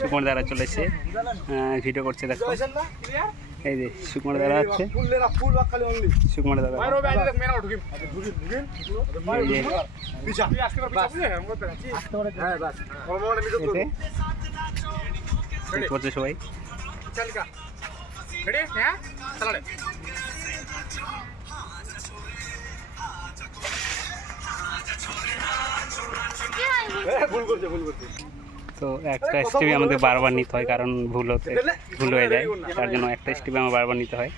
সুকুমার দ্বারা চলেছে ভিডিও করছে দেখো। এই যে সুকুমার দ্বারা হচ্ছে সুকুমার দ্বারা এই যে এতে দেখতে পাচ্ছ সবাই। তো একটা স্টেপে আমাদের বারবার নিতে হয় কারণ ভুল হতে ভুল হয়ে যায় তার জন্য একটা স্টেপে আমার বারবার নিতে হয়।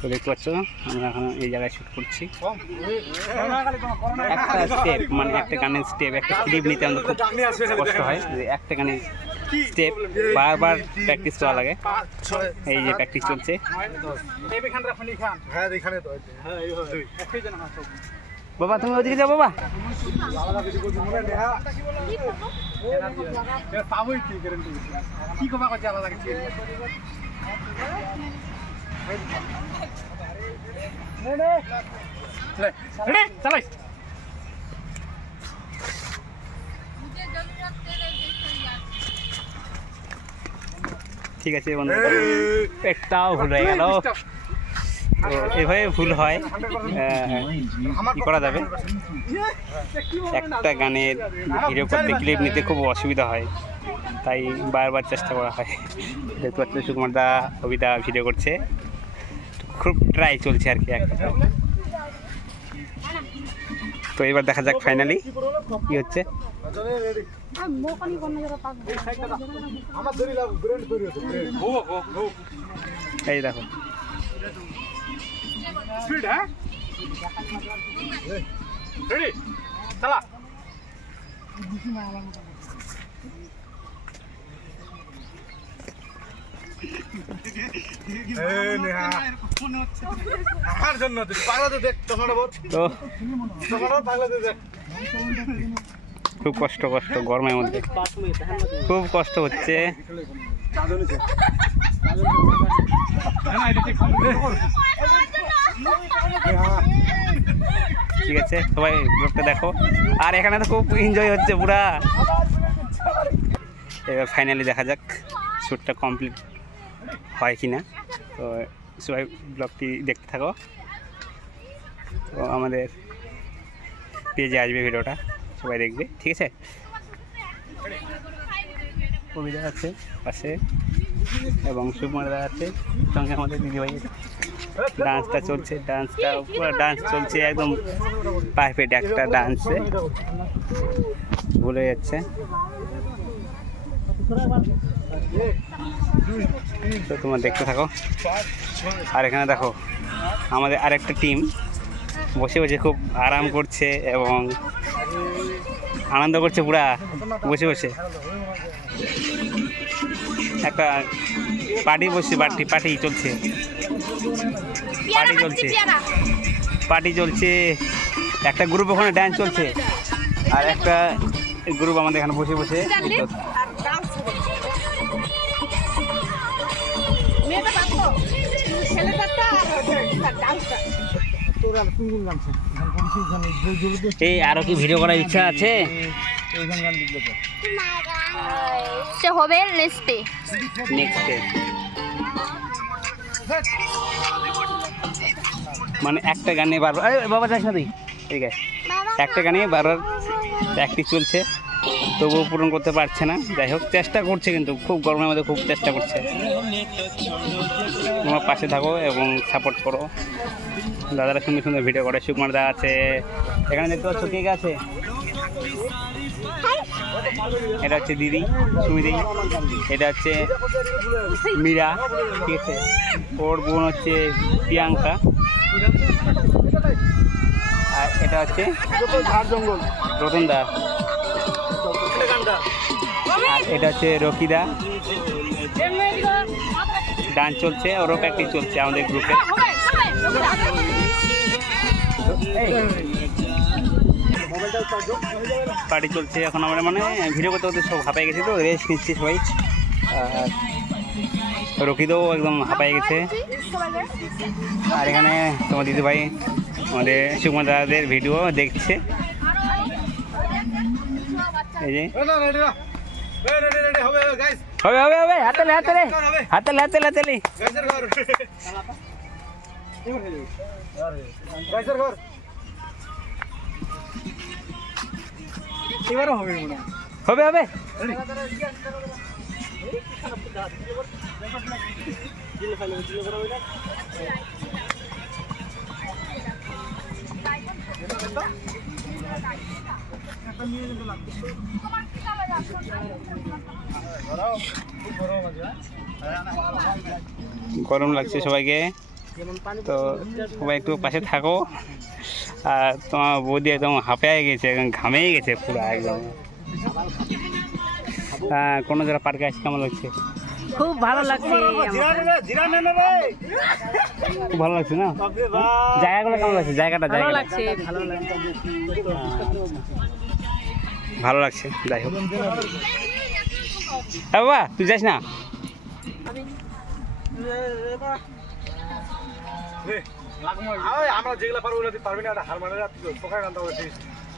তো দেখতে পাচ্ছ আমরা এখন এই জায়গায় শ্যুট করছি। একটা স্টেপ মানে একটা গানের স্টেপ একটা ক্লিপ নিতে আমাদের খুব কষ্ট হয় যে একটা গানের স্টেপ বারবার প্র্যাকটিস করা লাগে। এই যে প্র্যাকটিস চলছে। হ্যাঁ এখানে তো বাবা তুমি ওদিকে যাও বাবা কি কবা করছে আলাদা কিছু চালাই ঠিক আছে বন্ধু একটাও ভুল হয়ে গেল এভাবে ভুল হয়। কি করা যাবে? একটা গানের ভিডিও করতে ক্লিপ নিতে খুব অসুবিধা হয়, তাই বারবার চেষ্টা করা হয়। দেখতে পাচ্ছ সুকুমার দা, কবিতা ভিডিও করছে। খুব ট্রাই চলছে আর কি একটা। তো এবার দেখা যাক ফাইনালি কি হচ্ছে। এই দেখো। স্পিড হ্যাঁ রেডি চালা জন্য তুই তো দেখ তো তখন পাগলা তো দেখ। খুব কষ্ট কষ্ট গরমের মধ্যে। খুব কষ্ট হচ্ছে। ঠিক আছে, সবাই ব্লগটা দেখো। আর এখানে তো খুব এনজয় হচ্ছে পুরা। এবার ফাইনালি দেখা যাক শ্যুটটা কমপ্লিট হয় কি না তো সবাই ব্লগটি দেখতে থাকো। তো আমাদের পেজে আসবে ভিডিওটা, সবাই দেখবে, ঠিক আছে? কবিতা আছে, পাশে, এবং সুকুমারদা আছে, সঙ্গে আমাদের দিদিভাই ডান্সটা চলছে, ডান্সটা, পুরো ডান্স চলছে, একদম পারফেক্ট একটা ডান্সে। ভুলে যাচ্ছে। তো তোমার দেখতে থাকো। আর এখানে দেখো, আমাদের আরেকটা টিম বসে বসে খুব আরাম করছে এবং আনন্দ করছে পুরা, বসে বসে। একটা পার্টি বসছে পার্টি পার্টি চলছে। পার্টি চলছে। পার্টি চলছে। একটা গ্রুপ ওখানে ডান্স চলছে। আর একটা গ্রুপ আমাদের এখানে বসে বসে এই আরও কি ভিডিও করার ইচ্ছা আছে? সে হবে নেক্সটে নেক্সট ডে মানে একটা গানে বারবার আরে বাবা যাস না তুই। ঠিক আছে একটা গানে বারবার প্র্যাকটিস চলছে। তবুও পূরণ করতে পারছে না। যাই হোক চেষ্টা করছে কিন্তু। খুব গরমের মধ্যে খুব চেষ্টা করছে। তোমার পাশে থাকো এবং সাপোর্ট করো। দাদারা সুন্দর সুন্দর ভিডিও করে। সুকুমার দা আছে। এখানে দেখতে পাচ্ছ কে কে আছে? এটা হচ্ছে দিদি, সুমিদি। এটা হচ্ছে মীরা, ঠিক আছে? ওর বোন হচ্ছে প্রিয়াঙ্কা। আর এটা হচ্ছে ঝাড় জঙ্গল রতন দা। আর এটা হচ্ছে রকিদা। ডান্স চলছে, ওরও প্র্যাকটিস চলছে আমাদের গ্রুপে পার্টি চলছে এখন আমরা মানে ভিডিও করতে করতে সব হাঁপাই গেছে তো রেস্ট নিচ্ছি সবাই। আর রকিদও একদম হাঁপাই গেছে। আর এখানে তোমার দিদি ভাই আমাদের সুকুমার দাদাদের ভিডিও দেখছে। এই যে। হবে হবে হবে হবে হাতলে হাতলে হাতলে হাতলে হাতলে। গাইসের ঘর। গাইসের ঘর। এবারও হবে মনে হবে হবে। গরম লাগছে সবাইকে। তো সবাই একটু পাশে থাকো। আর তোমার বৌদি একদম হাঁপিয়ে গেছে একদম ঘামেই গেছে পুরো একদম। হ্যাঁ কোনো যারা পার্কে আসছে কেমন লাগছে? খুব ভালো লাগছে খুব ভালো লাগছে। না? জায়গাগুলো কেমন লাগছে? জায়গাটা ভালো লাগছে। ভালো লাগছে। ভালো লাগছে যাই হোক। বাবা তুই যাস না? আমরা যেগুলা পারব ওগুলা তুই পারবি না এটা হার মানে রাত তো পোকা কান্দা হবে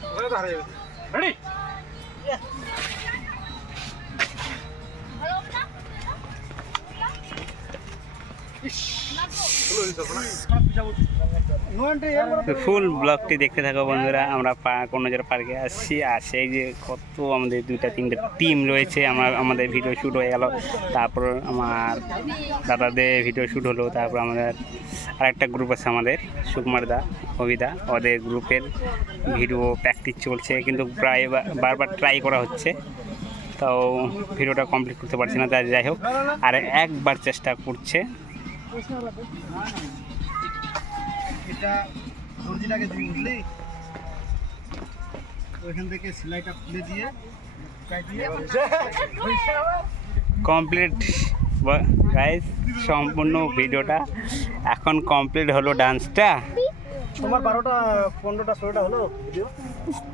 ওখানে তো হারিয়ে যাবে রেডি ফুল ব্লগটি দেখতে থাকো বন্ধুরা, আমরা কোনো যারা পার্কে আসছি আর সেই যে কত আমাদের দুইটা, তিনটে টিম রয়েছে, আমার, আমাদের ভিডিও শ্যুট হয়ে গেল, তারপর আমার দাদাদের ভিডিও শ্যুট হলো, তারপর আমাদের আরেকটা গ্রুপ আছে আমাদের, সুকুমার দা, অভিদা, ওদের গ্রুপের ভিডিও প্র্যাকটিস চলছে, কিন্তু প্রায় বারবার ট্রাই করা হচ্ছে তাও ভিডিওটা কমপ্লিট করতে পারছি না তাই যাই হোক, আর একবার চেষ্টা করছে এটা দর্জিটাকে ওইখান থেকে সেলাইটা খুলে দিয়ে কমপ্লিট গাইস সম্পূর্ণ ভিডিওটা এখন কমপ্লিট হলো ডান্সটা। তোমার বারোটা পনেরোটা ষোলোটা হলো ভিডিও